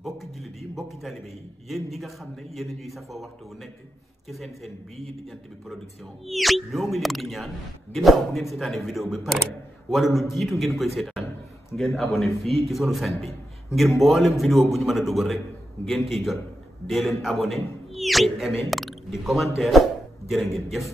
mbokki jullit yi mbokki taalibe yi yéen ñi nga xam ne yéen ñuy safoo waxtu wu nekk ci seen bii di Jant Bi Production ñoo ngi leen di ñaan ginnaaw bu ngeen seetaanee vidéo bi pare wala lu jiitu ngeen koy seetaan ngeen abonné fii ci sunu chaîne bi ngir mboolem vidéo bu ñu mën a dugal rek ngeen ciy jot dee leen abonné te aimé di commentaire jërë ngeen jëf.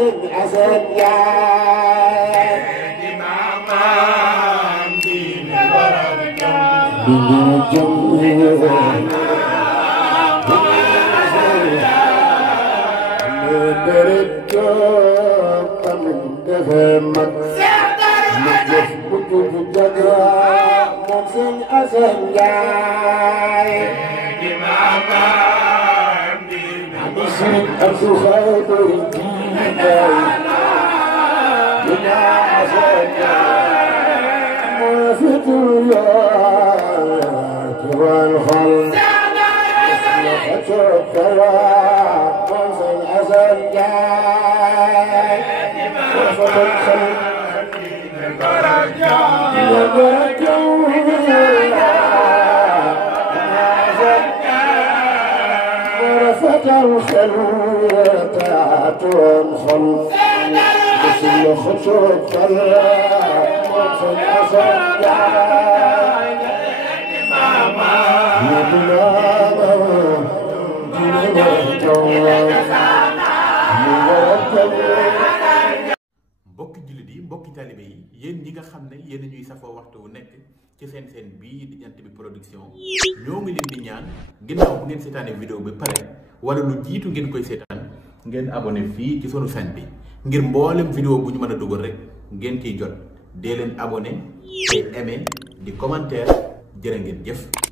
sëñ Asan Njaay di maamam di borom jom deret jom tamit defe mag ma jëf bu tuub jaga moom sëñ Asan Njaay di maamam di sëñ Abdu Xaadir Njaay di Asan Njaay moo fitul yaa ci wàll xol mbokki jullit yi mbokki taalibe yi yéen ñi nga xam ne yéen ñuy safoo waxtu wu nekk ci seen bii di Jant Bi Production ñoo ngi leen di ñaan ginnaaw bu ngeen seetaanee vidéo bi pare wala lu jiitu ngeen koy seetaan ngeen abonné fii ci sunu chaîne bi ngir mboolem vidéo bu ñu mën a dugal rek ngeen ciy jot dee leen abonné te aimé di commentaire jërë ngeen jëf.